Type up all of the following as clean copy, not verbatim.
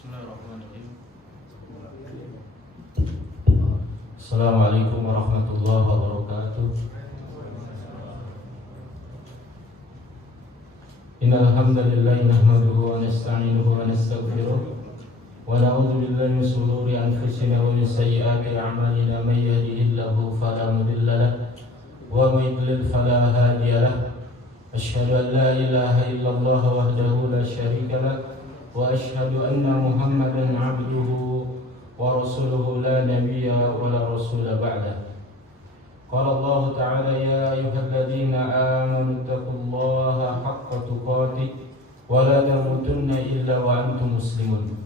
Bismillahirrahmanirrahim. Assalamualaikum warahmatullahi wabarakatuh. Innal hamdalillah nahmaduhu wa nasta'inuhu wa nastaghfiruh wa na'udzu billahi min shururi anfusina wa min sayyiati a'malina may yahdihillahu fala mudilla lahu wa may yudlil fala hadiya lahu. Asyhadu an la ilaha illallah wahdahu la syarika lahu wa asyhadu anna Muhammadan 'abduhu wa rasuluhu la nabiyya wa la rasula ba'dah. Qala Allah ta'ala ya ayyuhalladzina amanu taqullaha haqqa tuqatih wa la tamutunna illa wa antum muslimun.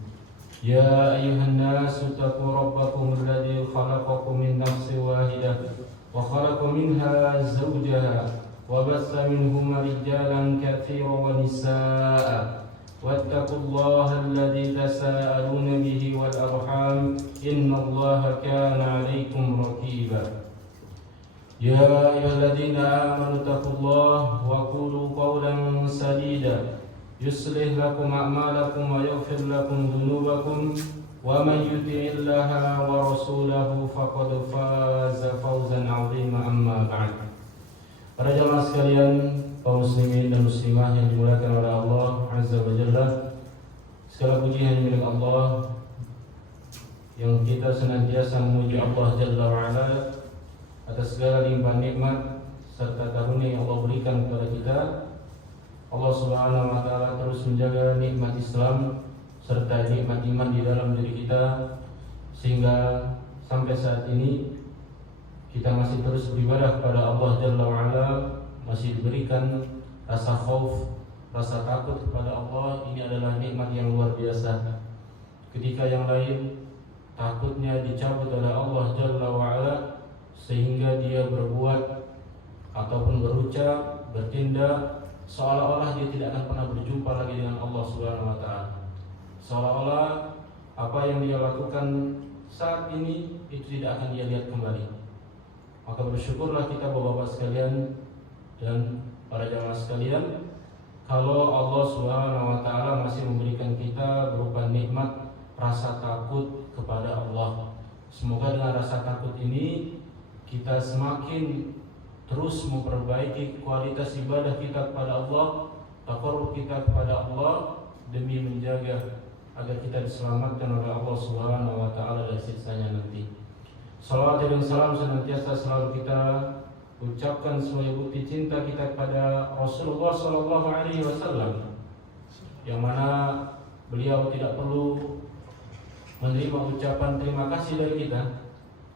Ya ayyuhan nasu taqu rabbakum alladzi khalaqakum min nafsin wahidah wa khalaqa minha zawjaha wa bassa minhuma rijalan katsiran wa nisaa'a wattaqullaha alladzi tasaaluna bihi wal arham innallaha kana 'alaikum raqiba. Ya ayyuhalladzina amanu taqullaha wa qulu qawlan sadida yuslih lakum a'malakum wa yaghfir lakum dhunubakum wa man yuti'illaha wa rasulahu faqad faza fawzan 'azima amma ba'd. Para jamaah sekalian, kaum muslimin dan muslimah yang dimuliakan oleh Allah Azza wa Jalla, segala puji hanya milik Allah yang kita senantiasa memuji Allah Jalla wa Ala atas segala limpahan nikmat serta karunia yang Allah berikan kepada kita. Allah Subhanahu wa taala terus menjaga nikmat Islam serta nikmat iman di dalam diri kita sehingga sampai saat ini kita masih terus beribadah kepada Allah Jalla wa Ala, masih diberikan rasa khauf, rasa takut kepada Allah. Ini adalah nikmat yang luar biasa. Ketika yang lain takutnya dicabut oleh Allah Jalla wa Ala sehingga dia berbuat ataupun berucap, bertindak seolah-olah dia tidak akan pernah berjumpa lagi dengan Allah Subhanahu wa taala. Seolah-olah apa yang dia lakukan saat ini itu tidak akan dia lihat kembali. Maka bersyukurlah kita Bapak-bapak sekalian dan para jamaah sekalian, kalau Allah Subhanahu wa taala masih memberikan kita berupa nikmat rasa takut kepada Allah. Semoga dengan rasa takut ini kita semakin terus memperbaiki kualitas ibadah kita kepada Allah, taqarrub kita kepada Allah demi menjaga agar kita diselamatkan oleh Allah Subhanahu wa taala dari siksanya nanti. Salawat dan salam senantiasa selalu kita ucapkan sebagai bukti cinta kita kepada Rasulullah sallallahu alaihi wasallam, yang mana beliau tidak perlu menerima ucapan terima kasih dari kita.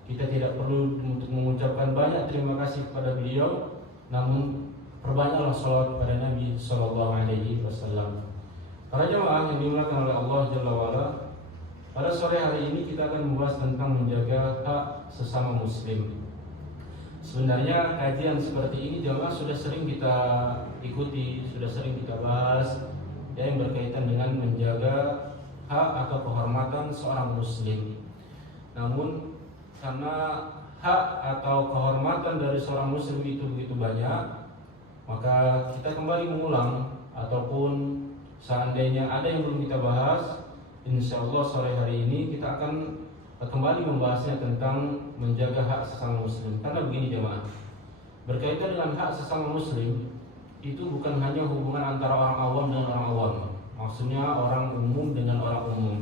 Kita tidak perlu untuk mengucapkan banyak terima kasih kepada beliau, namun perbanyaklah salawat kepada Nabi sallallahu alaihi wasallam. Para jemaah yang dimuliakan oleh Allah Jalla wa Ala, pada sore hari ini kita akan membahas tentang menjaga hak sesama muslim. Sebenarnya kajian seperti ini jemaah sudah sering kita ikuti, sudah sering kita bahas, yang berkaitan dengan menjaga hak atau kehormatan seorang muslim. Namun karena hak atau kehormatan dari seorang muslim itu begitu banyak, maka kita kembali mengulang, ataupun seandainya ada yang belum kita bahas, insya Allah sore hari ini kita akan kembali membahasnya tentang menjaga hak sesama muslim. Karena begini jemaah, berkaitan dengan hak sesama muslim itu bukan hanya hubungan antara orang awam dengan orang awam, maksudnya orang umum dengan orang umum,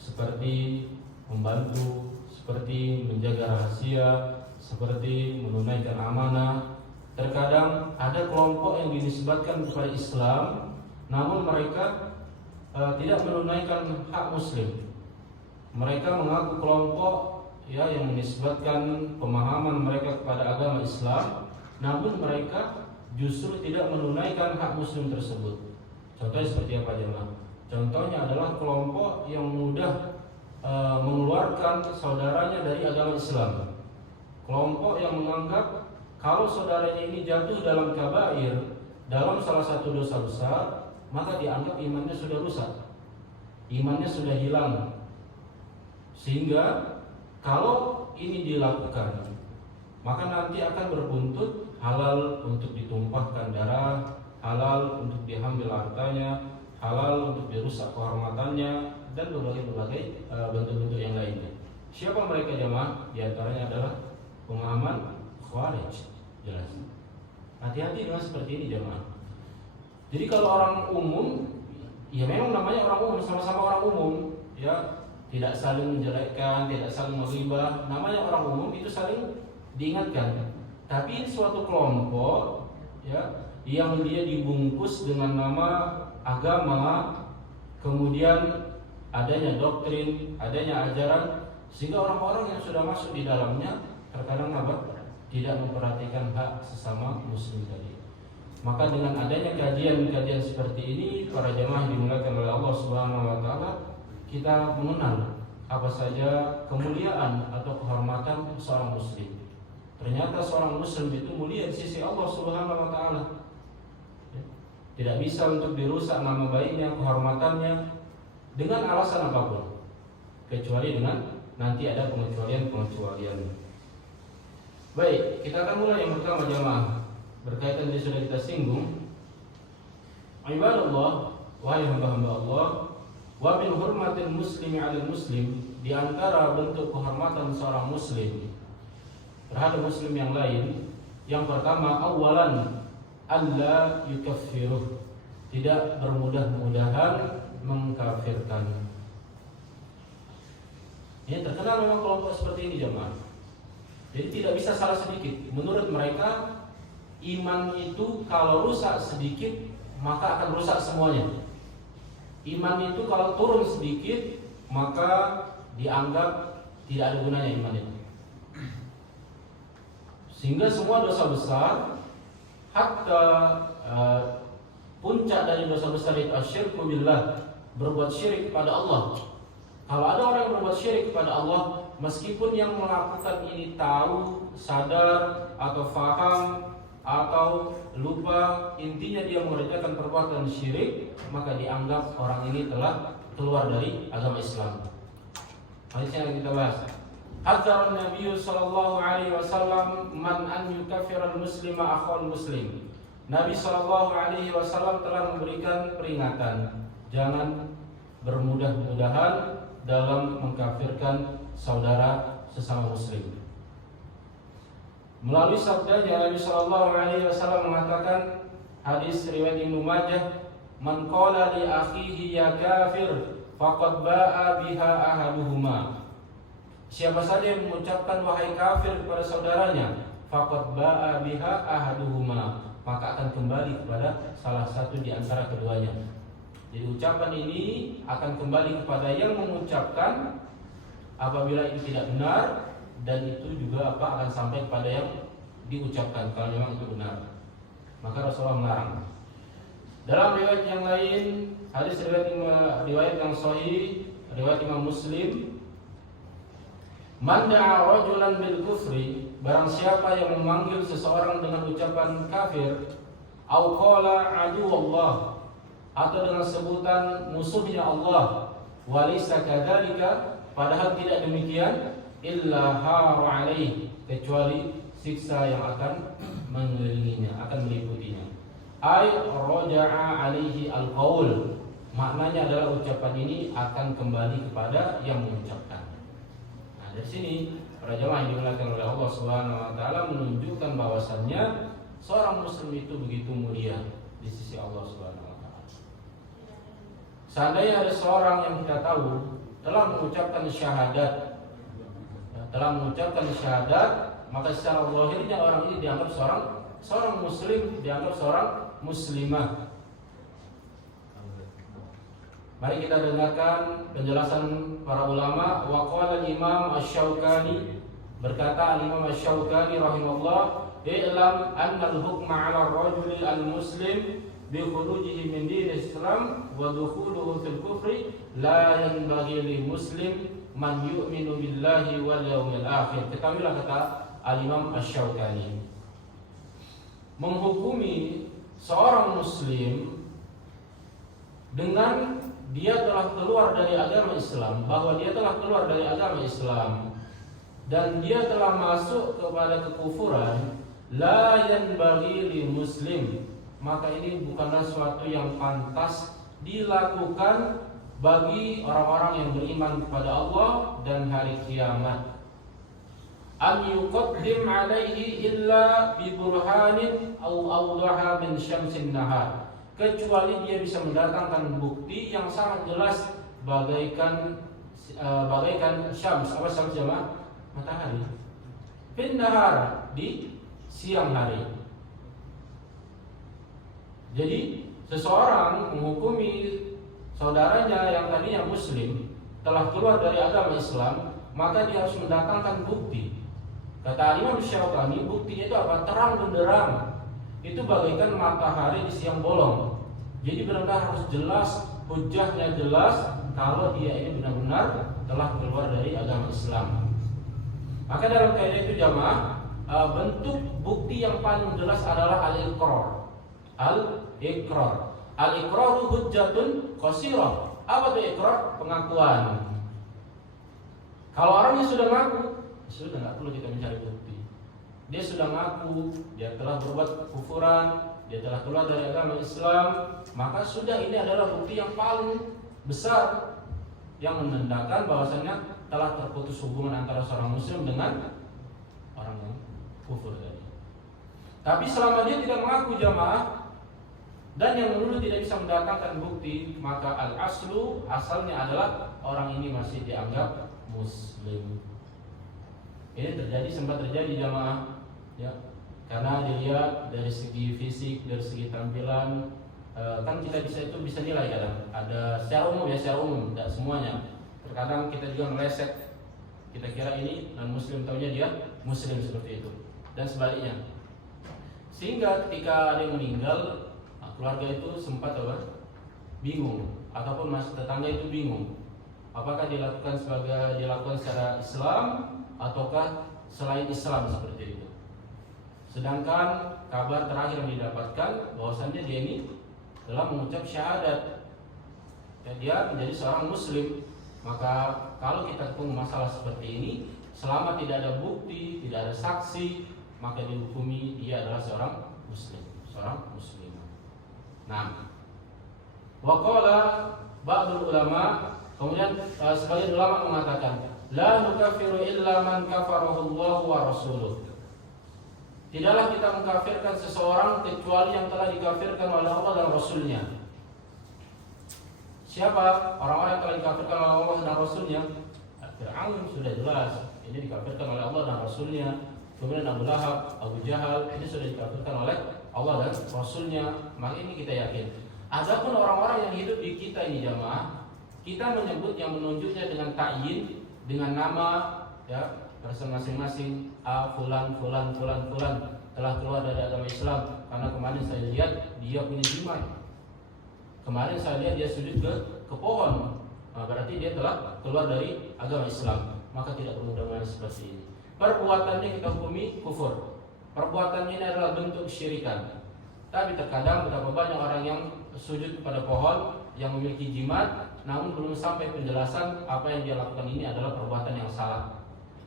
seperti membantu, seperti menjaga rahasia, seperti menunaikan amanah. Terkadang ada kelompok yang dinisbatkan kepada Islam, namun mereka tidak menunaikan hak muslim. Mereka mengaku kelompok yang menisbatkan pemahaman mereka kepada agama Islam, namun mereka justru tidak menunaikan hak muslim tersebut. Contohnya seperti apa jemaah? Contohnya adalah kelompok yang mudah mengeluarkan saudaranya dari agama Islam. Kelompok yang menganggap kalau saudaranya ini jatuh dalam kabair, dalam salah satu dosa besar, maka dianggap imannya sudah rusak, imannya sudah hilang. Sehingga kalau ini dilakukan, maka nanti akan berbuntut halal untuk ditumpahkan darah, halal untuk diambil hartanya, halal untuk dirusak kehormatannya, dan berbagai bentuk-bentuk yang lainnya. Siapa mereka jemaah? Di antaranya adalah pemahaman Khawarij. Jelas. Hati-hati dengan seperti ini jemaah. Jadi kalau orang umum, ya memang namanya orang umum, sama-sama orang umum, ya tidak saling menjelekkan, tidak saling menghibah. Namanya orang umum itu saling diingatkan. Tapi ini suatu kelompok, ya, yang dia dibungkus dengan nama agama, kemudian adanya doktrin, adanya ajaran, sehingga orang-orang yang sudah masuk di dalamnya terkadang tidak memperhatikan hak sesama muslim tadi. Maka dengan adanya kajian-kajian seperti ini, para jemaah dimuliakan oleh Allah Subhanahu wa taala, kita mengenal apa saja kemuliaan atau kehormatan seorang muslim. Ternyata seorang muslim itu mulia di sisi Allah Subhanahu wa taala. Tidak bisa untuk dirusak nama baiknya, kehormatannya dengan alasan apapun, kecuali dengan nanti ada pengecualian. Baik, kita akan mulai yang pertama jemaah, berkaitan dengan sudah kita singgung. Ibadallah, wahai hamba-hamba Allah, wa min hurmatil muslimi 'alal muslim, di antara bentuk kehormatan seorang muslim terhadap muslim yang lain, yang pertama awalan alla yukaffiruh, tidak bermudah-mudahan mengkafirkan. Ini terkenal memang kelompok seperti ini jemaah. Jadi tidak bisa salah sedikit. Menurut mereka iman itu kalau rusak sedikit maka akan rusak semuanya. Iman itu kalau turun sedikit maka dianggap tidak ada gunanya iman itu. Sehingga semua dosa besar, hatta puncak dari dosa besar itu asyirku billah, berbuat syirik kepada Allah. Kalau ada orang yang berbuat syirik kepada Allah, meskipun yang melakukan ini tahu, sadar, atau faham, atau lupa, intinya dia mengerjakan perbuatan syirik, maka dianggap orang ini telah keluar dari agama Islam. Hadis yang kita bahas. Hadzar Nabi sallallahu alaihi wasallam man an yukaffira al-muslima akhul muslim. Nabi sallallahu alaihi wasallam telah memberikan peringatan, jangan bermudah-mudahan dalam mengkafirkan saudara sesama muslim. Melalui sabdanya Nabi sallallahu alaihi wasallam mengatakan, hadis riwayat Ibnu Majah, man qala li akhihi ya kafir faqad ba'a biha ahaduhuma. Siapa saja yang mengucapkan wahai kafir kepada saudaranya, faqad ba'a biha ahaduhuma, maka akan kembali kepada salah satu di antara keduanya. Jadi ucapan ini akan kembali kepada yang mengucapkan apabila itu tidak benar, dan itu juga akan sampai kepada yang diucapkan kalau memang itu benar. Maka Rasulullah melarang. Dalam riwayat yang lain, hadis riwayat yang sahih, riwayat Imam Muslim, man da'a rajulan bil kufri, barang siapa yang memanggil seseorang dengan ucapan kafir, au qala aduwallah, atau dengan sebutan musuhnya Allah, walaysa kadzalika, padahal tidak demikian, illa hara alaih, kecuali siksa yang akan mengelilinginya, akan meliputinya. Ay raja'a alaihi al-qaul, maknanya adalah ucapan ini akan kembali kepada yang mengucapkan. Nah, dari sini para jemaah yang dimuliakan oleh Allah Subhanahu wa taala menunjukkan bahwasannya seorang muslim itu begitu mulia di sisi Allah Subhanahu wa taala. Seandainya ada seorang yang kita tahu telah mengucapkan syahadat, maka secara zahirnya orang ini dianggap seorang muslim, dianggap seorang muslimah. Mari kita dengarkan penjelasan para ulama. Wa qala al-Imam Asy-Syaukani, berkata Imam Asy-Syaukani rahimahullah, i'lam anna al-hukma 'ala ar-rajuli al-muslim bi khurujihi min din Islam wa dukhuluhu fil kufri la yanbaghi li muslim man yu'minu billahi wal yawmil akhir. Ketahuilah, kata al-Imam Asy-Syaukani, menghukumi seorang muslim dengan dia telah keluar dari agama Islam, bahwa dia telah keluar dari agama Islam dan dia telah masuk kepada kekufuran, la yanbaghi li muslim, maka ini bukanlah suatu yang pantas dilakukan bagi orang-orang yang beriman kepada Allah dan hari kiamat. An yuqaddim alaihi illa bi burhanin aw awdaha min syamsin nahar, kecuali dia bisa mendatangkan bukti yang sangat jelas bagaikan syams. Apa syams jemaah? Matahari. Fin nahar, di siang hari. Jadi seseorang menghukumi saudaranya yang tadinya muslim telah keluar dari agama Islam, maka dia harus mendatangkan bukti. Kata Imam Syaukani, buktinya itu apa? Terang benderang. Itu bagaikan matahari di siang bolong. Jadi benar-benar harus jelas, hujahnya jelas kalau dia ini benar-benar telah keluar dari agama Islam. Maka dalam kaidah itu jamaah, bentuk bukti yang paling jelas adalah al-iqrar. Al-iqrar. Al-iqraru hujjatun qasirah. Apa itu iqrar? Pengakuan. Kalau orangnya sudah ngaku, sudah nggak perlu kita mencari bukti. Dia sudah ngaku, dia telah berbuat kufuran, dia telah keluar dari agama Islam, maka sudah ini adalah bukti yang paling besar yang menandakan bahwasanya telah terputus hubungan antara seorang muslim dengan orang yang kufur tadi. Tapi selama dia tidak mengaku jamaah dan yang menuduh tidak bisa mendatangkan bukti, maka al-aslu, asalnya adalah orang ini masih dianggap muslim. Ini sempat terjadi jamaah, ya, karena dilihat dari segi fisik, dari segi tampilan, kan kita bisa nilai kadang. Ada secara umum, tidak semuanya. Terkadang kita juga meleset, kita kira ini non muslim, taunya dia muslim seperti itu, dan sebaliknya. Sehingga ketika ada yang meninggal, keluarga itu sempat bingung, ataupun masih tetangga itu bingung, apakah dilakukan secara Islam ataukah selain Islam seperti itu. Sedangkan kabar terakhir yang didapatkan bahwasannya dia ini telah mengucap syahadat, dia menjadi seorang muslim. Maka kalau kita ketemu masalah seperti ini, selama tidak ada bukti, tidak ada saksi, maka dihukumi dia adalah seorang muslim, seorang muslimah. Nah, waqala ba'dul ulama, kemudian sebagian ulama mengatakan, la nukaffiru illa man kafarahu Allah wa rasuluh. Tidaklah kita mengkafirkan seseorang kecuali yang telah dikafirkan oleh Allah dan Rasulnya. Siapa orang-orang yang telah dikafirkan oleh Allah dan Rasulnya? Fir'aun sudah jelas, ini dikafirkan oleh Allah dan Rasulnya. Kemudian Abu Lahab, Abu Jahal, ini sudah dikafirkan oleh Allah dan Rasulnya. Maka ini kita yakin. Adapun orang-orang yang hidup di kita ini jamaah, kita menyebut yang menunjuknya dengan ta'yin, dengan nama, ya, masing-masing fulan telah keluar dari agama Islam karena kemarin saya lihat dia punya jimat, kemarin saya lihat dia sujud ke pohon, berarti dia telah keluar dari agama Islam. Maka tidak perlu seperti ini. Perbuatannya kita hukumi kufur. Perbuatannya ini adalah bentuk syirikan. Tapi terkadang betapa banyak orang yang sujud kepada pohon yang memiliki jimat, namun belum sampai penjelasan apa yang dia lakukan ini adalah perbuatan yang salah.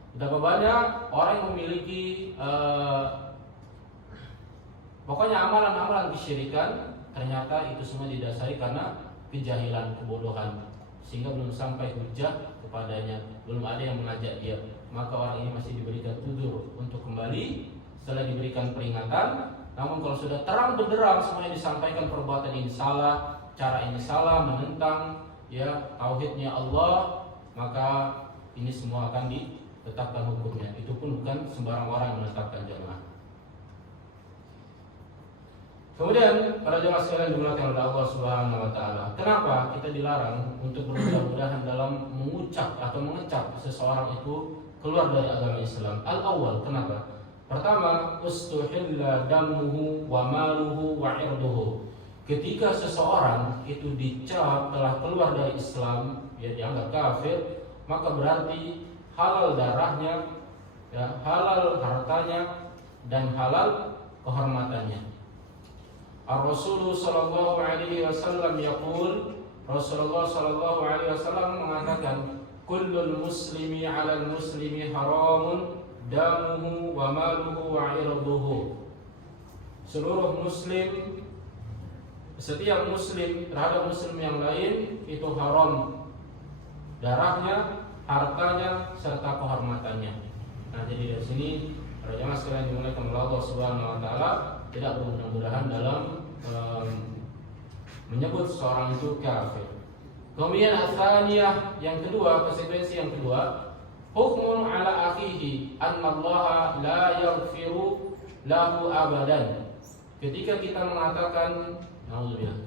Betapa banyak orang yang memiliki pokoknya amalan-amalan kesyirikan, ternyata itu semua didasari karena kejahilan, kebodohan, sehingga belum sampai hujah kepadanya, belum ada yang mengajak dia. Maka orang ini masih diberikan tudur untuk kembali setelah diberikan peringatan. Namun kalau sudah terang benderang semuanya disampaikan perbuatan ini salah, cara ini salah, menentang ya tauhidnya Allah, maka ini semua akan ditetapkan hukumnya. Itu pun bukan sembarang orang yang menetapkan jemaah. Kemudian para jemaah sekalian dimuliakan oleh Allah Subhanahu wa taala. Kenapa kita dilarang untuk bermudah-mudahan dalam mengucap atau mengecap seseorang itu keluar dari agama Islam? Al-awwal, kenapa? Pertama, ustuhilla damuhu wa maluhu wa irduhu. Ketika seseorang itu dicap telah keluar dari Islam, ya dianggap kafir, maka berarti halal darahnya, ya, halal hartanya, dan halal kehormatannya. Ar-Rasul sallallahu alaihi wasallam yaqul, Rasulullah sallallahu alaihi wasallam mengatakan, kullul muslimi 'alal muslimi haramun damuhu wa maluhu wa irduhu. Seluruh muslim setiap muslim terhadap muslim yang lain itu haram darahnya, hartanya, serta kehormatannya. Nah, jadi dari sini para jamaah sekalian dimuliakan oleh Allah Subhanahu wa taala, tidak bermudah-mudahan dalam menyebut seorang itu kafir. Kemudian atsaniyah, yang kedua, konsekuensi yang kedua, hukmun ala akhihi anna Allah la yaghfiru lahu abadan. Ketika kita mengatakan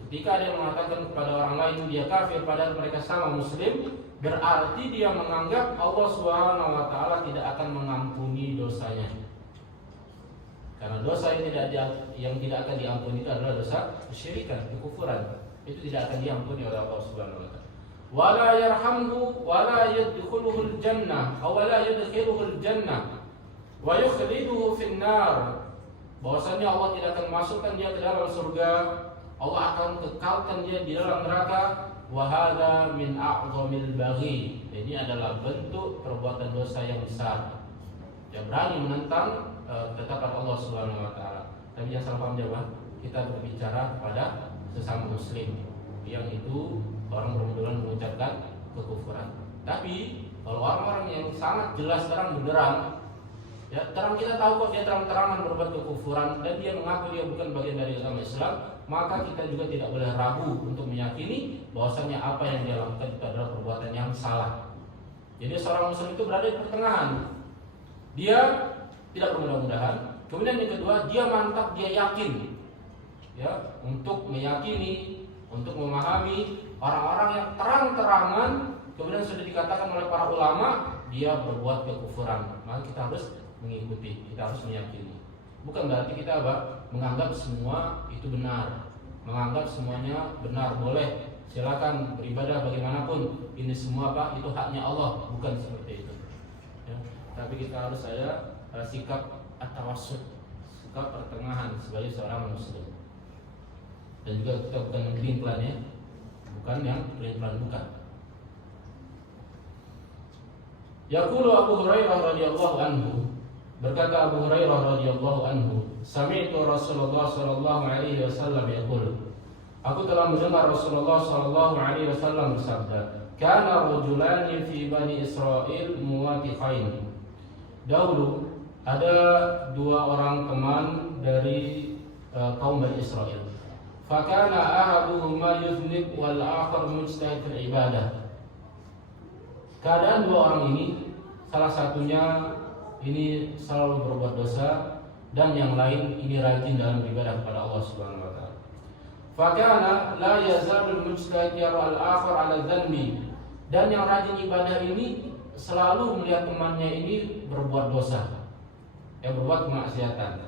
ketika ada yang mengatakan kepada orang lain dia kafir padahal mereka sama muslim, berarti dia menganggap Allah Subhanahu wa taala tidak akan mengampuni dosanya. Karena dosa yang tidak akan diampuni itu adalah dosa kesyirikan, kekufuran. Itu tidak akan diampuni oleh Allah Subhanahu wa taala. Wala yarhamhu wala yadkhuluhul jannah aw la yadkhiluhul jannah wa yukhliduhu fin nar. Bahwasanya Allah tidak akan masukkan dia ke dalam surga, Allah akan kekalkan dia di dalam neraka. Wa hadza min a'zamil baghi. Ini adalah bentuk perbuatan dosa yang besar. Yang berani menentang ketetapan Allah Subhanahu wa taala. Tapi jangan salah paham jemaah, kita berbicara pada sesama muslim yang itu orang bermudah mengucapkan kekufuran. Tapi kalau orang-orang yang sangat jelas terang benderang, ya terang kita tahu kok dia terang-terangan berbuat kekufuran dan dia mengaku dia bukan bagian dari agama Islam, maka kita juga tidak boleh ragu untuk meyakini bahwasanya apa yang dia lakukan itu adalah perbuatan yang salah. Jadi seorang muslim itu berada di pertengahan. Dia tidak bermudah-mudahan. Kemudian yang kedua, dia mantap, dia yakin, ya, untuk meyakini, untuk memahami orang-orang yang terang-terangan kemudian sudah dikatakan oleh para ulama dia berbuat kekufuran, maka kita harus mengikuti, kita harus meyakini. Bukan berarti kita menganggap semua itu benar, menganggap semuanya benar, boleh silakan beribadah bagaimanapun, ini semua itu haknya Allah, bukan seperti itu, ya. Tapi kita harus ada sikap at-tawassut, sikap pertengahan sebagai seorang muslim. Dan juga kita bukan yang pelin-pelan, ya, bukan yang pelin-pelan, bukan. Yaqulu Abu Hurairah radhiyallahu anhu, berkata Abu Hurairah radhiyallahu anhu, sami'tu Rasulullah sallallahu alaihi wasallam yaqul, aku telah mendengar Rasulullah sallallahu alaihi wasallam bersabda, kana rajulani fi bani Israil muwafiqain. Dahulu ada dua orang teman dari kaum Bani Israel. Fakana ahaduhuma yudhnib wal akhar mujtahid fil ibadah. Keadaan dua orang ini, salah satunya ini selalu berbuat dosa dan yang lain ini rajin dalam ibadah kepada Allah Subhanahu wa taala. Fakana la yazalul mujtahid yara al akhar ala dhanbi. Dan yang rajin ibadah ini selalu melihat temannya ini berbuat dosa, yang berbuat kemaksiatan.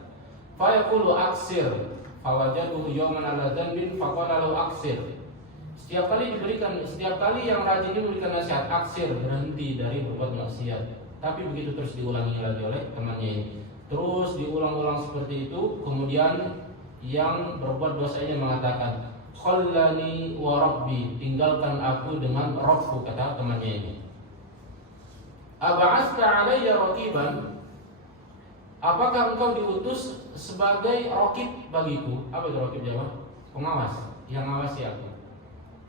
Fa yaqulu aksir, fawajaduhu yawman ala dhanbin faqala lahu aksir. Setiap kali yang rajin ini memberikan nasihat, aksir, berhenti dari berbuat maksiat. Tapi begitu terus diulangi lagi oleh temannya ini, terus diulang-ulang seperti itu. Kemudian yang berbuat dosa ini mengatakan, khallani wa rabbi, tinggalkan aku dengan Rabbku, kata temannya ini. Aba'asta alayya raqiban, apakah engkau diutus sebagai raqib bagiku? Apa itu raqib jawab? Pengawas, yang ngawasi aku.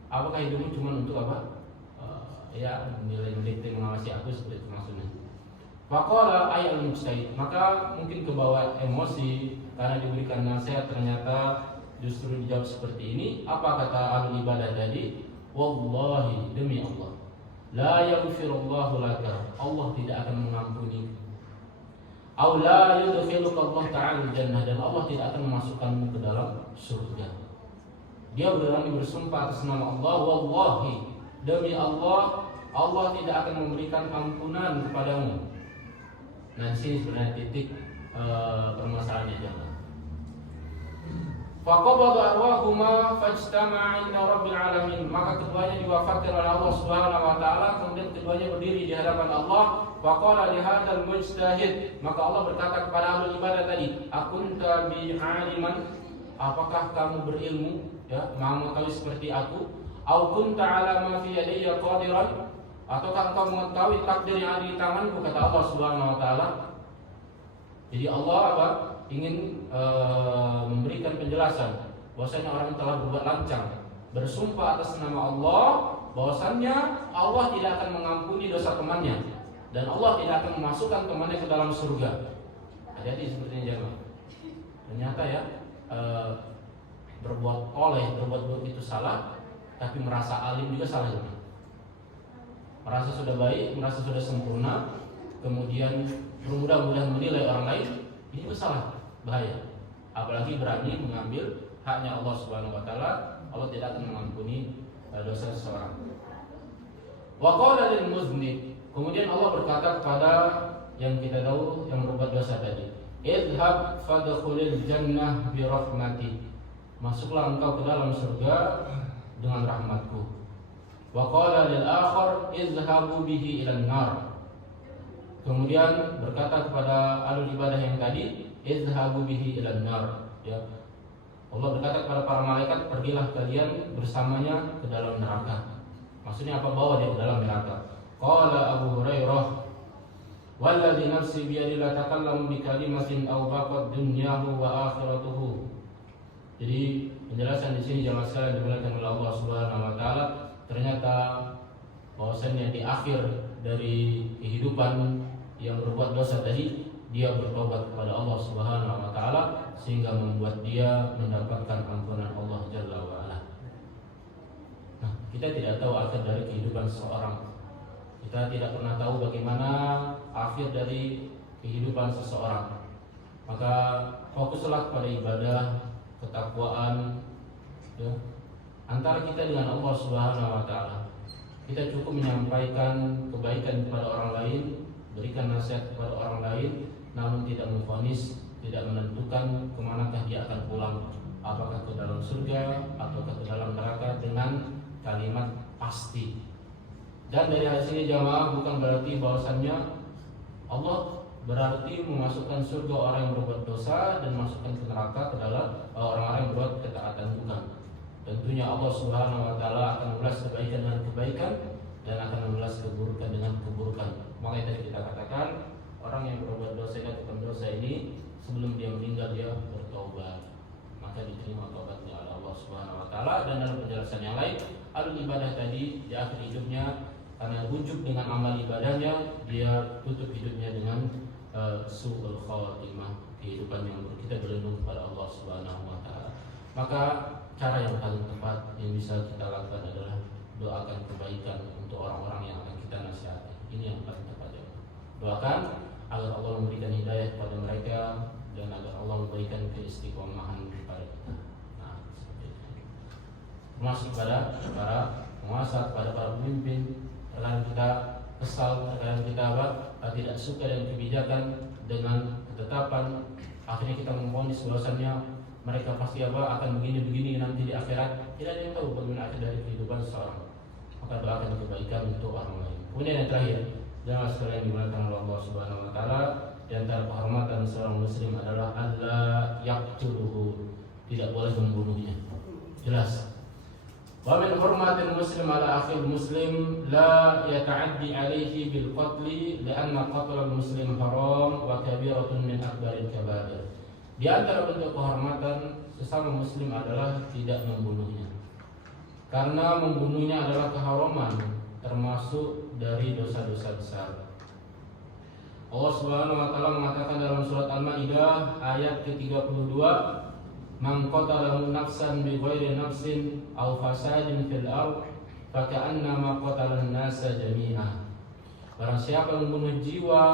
Apakah hidupmu cuma untuk apa? Ya, meneliti mengawasi aku, seperti itu maksudnya. Faqala ayal mujtahid, maka mungkin kebawa emosi karena diberikan nasihat, ternyata justru dijawab seperti ini. Apa kata ahli ibadah tadi? Wallahi, demi Allah, la yaghfirullahu laka, Allah tidak akan mengampuni. Aw la yudkhiluka Allah ta'ala jannah, dan Allah tidak akan memasukkanmu ke dalam surga. Dia berani bersumpah atas nama Allah, wallahi, demi Allah, Allah tidak akan memberikan ampunan kepadamu. Nah, di sini sebenarnya titik permasalahannya jangan. Faqabada arwahuma fajtama'a 'inda rabbil alamin, maka keduanya diwafatkan oleh Allah Subhanahu wa taala, kemudian keduanya berdiri di hadapan Allah. Faqala li hadzal mujtahid, maka Allah berkata kepada ahli ibadah tadi, akunta bi 'aliman, apakah kamu berilmu, ya, mengetahui seperti aku? Au kunta 'ala ma fi yadayya qadiran, ataukah engkau mengetahui takdir yang ada di tanganku, kata Allah Subhanahu wa taala. Jadi Allah ingin memberikan penjelasan bahwasanya orang yang telah berbuat lancang bersumpah atas nama Allah bahwasannya Allah tidak akan mengampuni dosa temannya dan Allah tidak akan memasukkan temannya ke dalam surga. Hati-hati seperti ini jemaah. Ternyata ya berbuat itu salah, tapi merasa alim juga salah juga. Merasa sudah baik, merasa sudah sempurna, kemudian bermudah-mudahan menilai orang lain, ini salah, bahaya. Apalagi berani mengambil haknya Allah Subhanahu wa taala, Allah tidak akan mengampuni dosa seseorang. Wa qala lil muznib, kemudian Allah berkata kepada yang kita tahu yang berbuat dosa tadi, idhab fadkhulil jannah bi rahmati, masuklah engkau ke dalam surga dengan rahmatku. Wa qala lil akhar izhabu bihi ilan nar, kemudian berkata kepada ahli ibadah yang tadi, izhabu bihi ilan nar, ya. Allah berkata kepada para malaikat, pergilah kalian bersamanya ke dalam neraka. Maksudnya apa? Bawa dia ke dalam neraka. Qala Abu Hurairah, walladzi nafsi biyadihi la takallamu bi kalimatin aw baqad dunyahu wa akhiratuhu. Jadi penjelasan di sini jemaah sekalian dimuliakan oleh Allah Subhanahu wa taala, ternyata bahwasanya di akhir dari kehidupan yang berbuat dosa tadi, dia bertobat kepada Allah Subhanahu wa taala sehingga membuat dia mendapatkan ampunan Allah Jalla wa ala. Nah, kita tidak tahu akhir dari kehidupan seseorang. Kita tidak pernah tahu bagaimana akhir dari kehidupan seseorang. Maka fokuslah pada ibadah, ketakwaan, ya, antara kita dengan Allah Subhanahu wa taala. Kita cukup menyampaikan kebaikan kepada orang lain, berikan nasihat kepada orang lain, namun tidak memvonis, tidak menentukan kemanakah dia akan pulang, apakah ke dalam surga ataukah ke dalam neraka dengan kalimat pasti. Dan dari hadis ini jamaah bukan berarti bahwasannya Allah berarti memasukkan surga orang yang berbuat dosa dan masukkan ke neraka ke dalam orang-orang yang berbuat ketaatan, bukan. Tentunya Allah Subhanahu wa taala akan membalas kebaikan dengan kebaikan dan akan membalas keburukan dengan keburukan. Makanya tadi kita katakan orang yang berbuat dosa ini sebelum dia meninggal dia bertobat, maka diterima taubatnya oleh Allah Subhanahu wa taala. Dan dalam penjelasan yang lain, alul ibadah tadi di akhir hidupnya karena wujud dengan amal ibadahnya, dia tutup hidupnya dengan su'ul khatimah, kehidupan yang kita berlindung kepada Allah Subhanahu wa taala. Maka cara yang paling tepat yang bisa kita lakukan adalah doakan kebaikan untuk orang-orang yang akan kita nasihati. Ini yang paling tepat ya. Doakan agar Allah memberikan hidayah kepada mereka dan agar Allah memberikan keistiqomahan kepada kita. Nah, seperti itu. Termasuk kepada para penguasa, kepada para pemimpin. Terkadang kita kesal, terkadang kita tidak suka dengan kebijakan, dengan ketetapan. Akhirnya kita memvonis bahwasannya mereka pasti akan begini-begini nanti di akhirat. Tidak ada yang tahu bagaimana akhir dari kehidupan seseorang. Maka doakan kebaikan untuk orang lain. Kemudian yang terakhir, jangan sekalian dimuliakan oleh Allah Subhanahu wa taala, di antara kehormatan seorang muslim adalah alla yaqtuluhu, tidak boleh membunuhnya. Jelas. Wa min hurmatil muslim ala akhil muslim la yata'addi alaihi bil qatli li'anna qatlal muslim haram wa kabiratun min akbaril kabair. Di antara bentuk kehormatan sesama muslim adalah tidak membunuhnya, karena membunuhnya adalah keharaman, termasuk dari dosa-dosa besar. Allah Subhanahu wa taala mengatakan dalam surat Al-Maidah ayat ke-32, "Man qatala nafsan bighairi nafsin aw fasadin fil ardh faka'annama qatala an-nasa jami'a." Barang siapa yang membunuh jiwa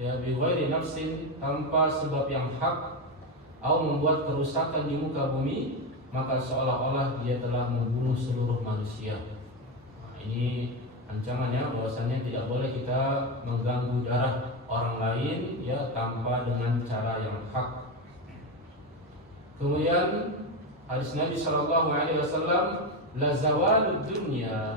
bighairi nafsin, tanpa sebab yang hak, atau membuat kerusakan di muka bumi, maka seolah-olah dia telah membunuh seluruh manusia. Nah, ini ancamannya bahwasanya tidak boleh kita mengganggu darah orang lain tanpa dengan cara yang hak. Kemudian hadis Nabi sallallahu alaihi wasallam, la zawalud dunya,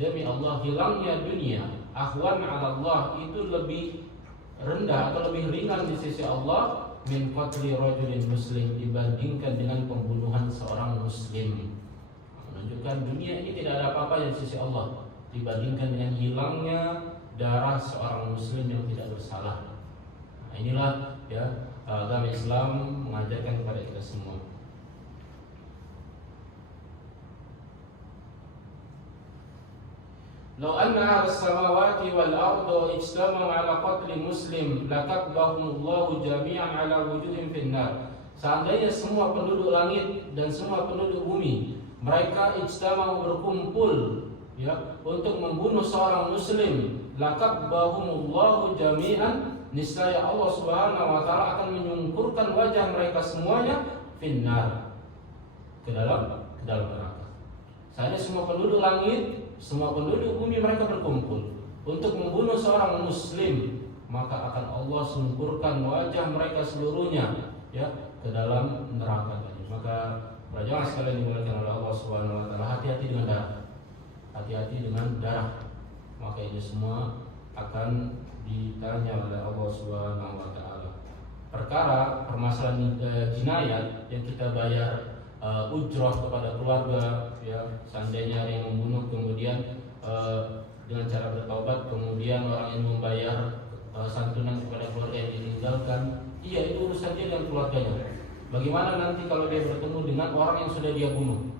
demi Allah hilangnya dunia, ahwan 'ala Allah, itu lebih rendah atau lebih ringan di sisi Allah min qatli rajulin muslim, dibandingkan dengan pembunuhan seorang muslim. Menunjukkan dunia ini tidak ada apa-apa di sisi Allah dibandingkan dengan hilangnya darah seorang muslim yang tidak bersalah. Nah, inilah agama Islam mengajarkan kepada kita semua. "Law anna as-samawati wal ardu ijtama'u 'ala qatli muslim lakabbahumullahu jami'an 'ala wujuhim finnar." Seandainya semua penduduk langit dan semua penduduk bumi mereka ijtama'u berkumpul ya untuk membunuh seorang muslim, lakabbahumullahu jami'an, niscaya Allah Subhanahu wa taala akan menyungkurkan wajah mereka semuanya finnar, ke dalam neraka. Seandainya semua penduduk langit, semua penduduk bumi mereka berkumpul untuk membunuh seorang muslim, maka akan Allah sungkurkan wajah mereka seluruhnya ya ke dalam neraka tadi. Maka para jamaah sekalian dimuliakan oleh Allah Subhanahu wa taala, hati-hati dengan darah. Hati-hati dengan darah. Maka ini semua akan ditanya oleh Allah Subhanahu wa taala. Perkara permasalahan jinayat yang kita bayar ujrah kepada keluarga ya, seandainya ada yang membunuh kemudian dengan cara bertaubat kemudian orang ini membayar santunan kepada keluarga yang ditinggalkan, iya itu urusan dia dan keluarganya. Bagaimana nanti kalau dia bertemu dengan orang yang sudah dia bunuh?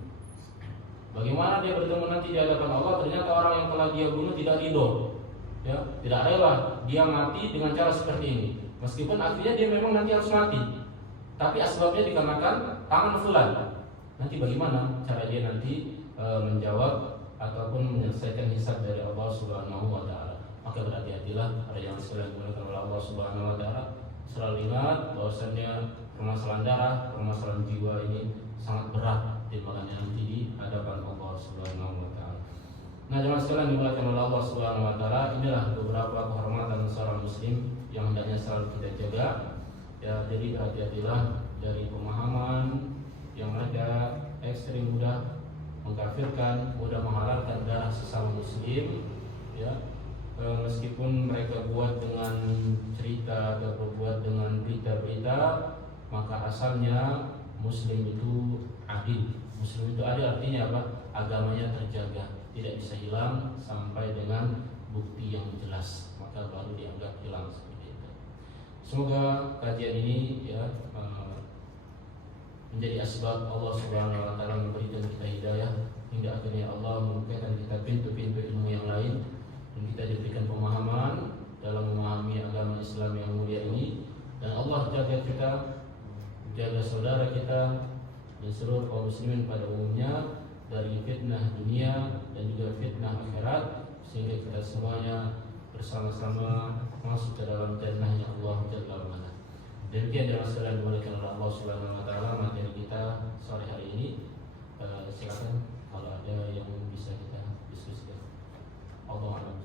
Bagaimana dia bertemu nanti di hadapan Allah, ternyata orang yang telah dia bunuh tidak ridho ya, tidak rela dia mati dengan cara seperti ini, meskipun akhirnya dia memang nanti harus mati, tapi asbabnya dikarenakan tangan fulan. Nanti bagaimana cara dia nanti menjawab ataupun menyelesaikan hisab dari Allah Subhanahu wa taala? Maka berhati-hatilah ada yang sekalian dimuliakan oleh Allah Subhanahu wa taala. Selalu ingat bahwasannya permasalahan darah, permasalahan jiwa ini sangat berat timbangannya nanti di hadapan Allah Subhanahu wa taala. Nah, jemaah sekalian dimuliakan oleh Allah Subhanahu wa taala, inilah beberapa kehormatan seorang muslim yang hendaknya selalu kita jaga. Ya, jadi hati-hatilah dari pemahaman yang mereka ekstrim mudah mengkafirkan, mudah menghalalkan darah sesama muslim ya. Meskipun mereka buat dengan cerita atau buat dengan berita-berita, maka asalnya muslim itu adil. Muslim itu adil artinya apa? Agamanya terjaga, tidak bisa hilang sampai dengan bukti yang jelas, maka baru dianggap hilang seperti itu. Semoga kajian ini ya menjadi asbab Allah Subhanahu wa taala memberikan kita hidayah hingga akhirnya Allah membukakan kita pintu-pintu ilmu yang lain dan kita diberikan pemahaman dalam memahami agama Islam yang mulia ini, dan Allah jaga kita, jaga saudara kita dan seluruh kaum muslimin pada umumnya dari fitnah dunia dan juga fitnah akhirat, sehingga kita semuanya bersama-sama masuk ke dalam jannahnya Allah Jalla wa Ala. Demikian dalam sekalian dimuliakan oleh Allah Subhanahu wa taala materi kita sore hari ini. Silakan kalau ada yang bisa kita diskusikan. Allahu a'lam.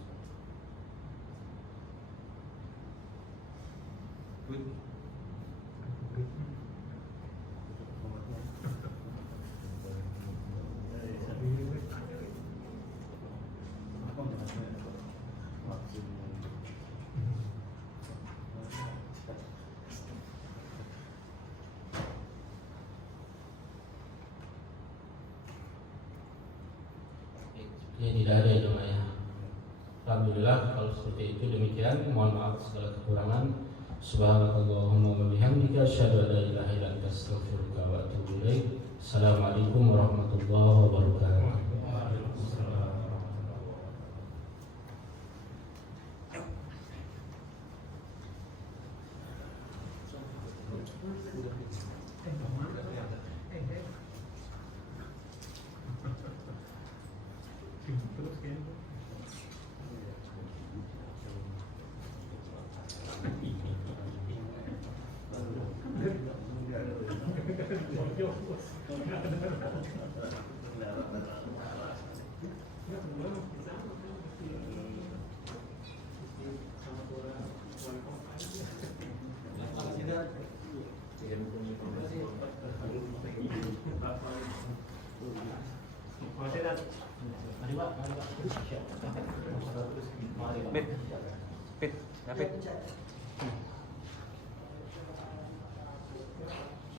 Ya, tidak ada ya jemaah ya. Alhamdulillah kalau seperti itu. Demikian, mohon maaf segala kekurangan. Subhanakallahumma wa bihamdika asyhadu an la ilaha illa anta astaghfiruka wa atubu ilaik. Assalamualaikum warahmatullahi wabarakatuh. Pit, Pit,